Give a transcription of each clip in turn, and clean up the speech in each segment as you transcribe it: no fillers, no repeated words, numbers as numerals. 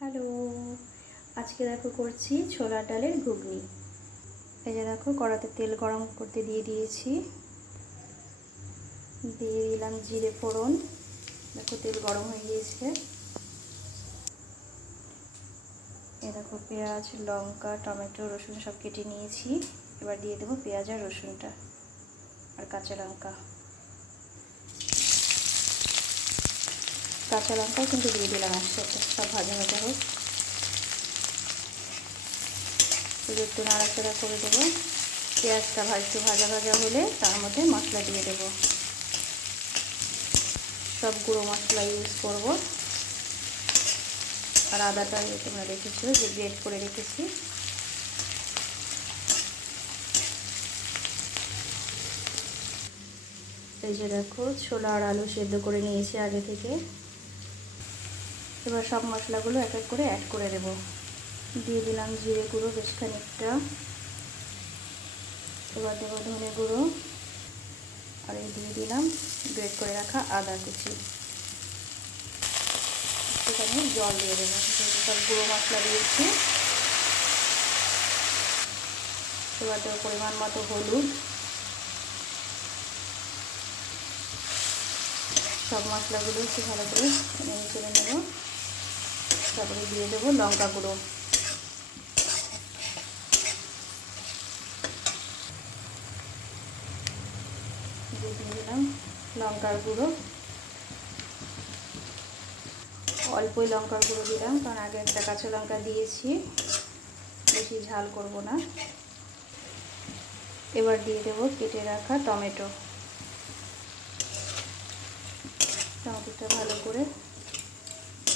Hello, আজকে দেখো করছি ছোলার ডালের ঘুগনি। এই যে দেখো কড়াতে তেল গরম করতে দিয়ে দিয়েছি, দিয়ে দিলাম জিরে ফোড়ন। দেখো তেল গরম হয়ে গিয়েছে। এ দেখো পেঁয়াজ, লঙ্কা, টমেটো, রসুন সব কেটে নিয়েছি। এবার দিয়ে দেবো পেঁয়াজ আর রসুনটা আর কাঁচা লঙ্কাও কিন্তু দিয়ে দিলাম একসাথে। সব ভাজা ভাজা হোক, একটু নাড়াচাড়া করে দেবো। পেঁয়াজটা একটু ভাজা ভাজা হলে তার মধ্যে মশলা দিয়ে দেবো। সব গুঁড়ো মশলা ইউজ করব। আর আদাটা তোমরা দেখেছো যে গ্রেট করে রেখেছি। এই যে দেখো ছোলা আর আলু সেদ্ধ করে নিয়েছি আগে থেকে। এবার সব মশলাগুলো এক এক করে অ্যাড করে দেব। দিয়ে দিলাম জিরে গুঁড়ো বেশ খানিকটা। এবার দেবো ধনে গুঁড়ো, আর এই দিয়ে দিলাম গ্রেট করে রাখা আদা কুচি। একটুখানি জল দিয়ে দেবো, যেহেতু সব গুঁড়ো মশলা দিয়েছি। এবার দেবো পরিমাণ মতো হলুদ। সব মশলাগুলো একটু ভালো করে নেড়ে চেড়ে নেব। তারপরে দিয়ে দেবো লঙ্কা গুঁড়ো। দিয়ে দিলাম লঙ্কার গুঁড়ো। অল্পই লঙ্কার গুঁড়ো দিলাম, কারণ আগে একটা কাঁচা লঙ্কা দিয়েছি, বেশি ঝাল করব না। এবার দিয়ে দেবো কেটে রাখা টমেটোটা ভালো করে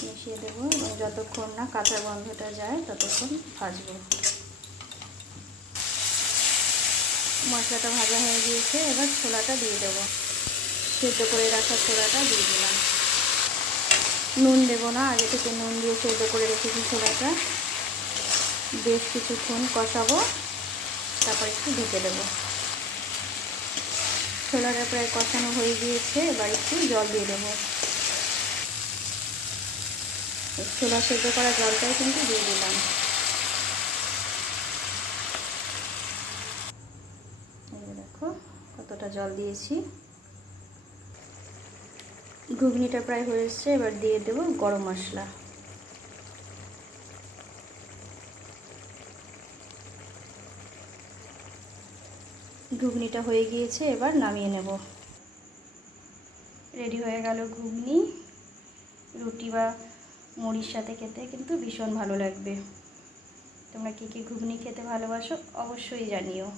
মিশিয়ে দেবো এবং যতক্ষণ না কাঁচা গন্ধটা যায় ততক্ষণ ভাজবো। মশলাটা ভাজা হয়ে গিয়েছে, এবার ছোলাটা দিয়ে দেবো। সেদ্ধ করে রাখা ছোলাটা দিয়ে দিলাম। নুন দেবো না, আগে থেকে নুন দিয়ে সেদ্ধ করে রেখেছি ছোলাটা। বেশ কিছুক্ষণ কষাবো, তারপর একটু ঢেকে দেবো। ছোলাটা প্রায় কষানো হয়ে গিয়েছে, এবার একটু জল দিয়ে দেবো। ছোলা সেদ্ধ করা জলটাই কিন্তু দিয়ে দিলাম। এই দেখো কতটা জল দিয়েছি। ঘুগনিটা প্রায় হয়ে এসছে, এবার দিয়ে দেবো গরম মশলা। ঘুগনিটা হয়ে গিয়েছে, এবার নামিয়ে নেব। রেডি হয়ে গেল ঘুগনি। রুটি বা মুড়ির সাথে খেতে কিন্তু ভীষণ ভালো লাগবে। তোমরা কী কী ঘুগনি খেতে ভালোবাসো অবশ্যই জানিও।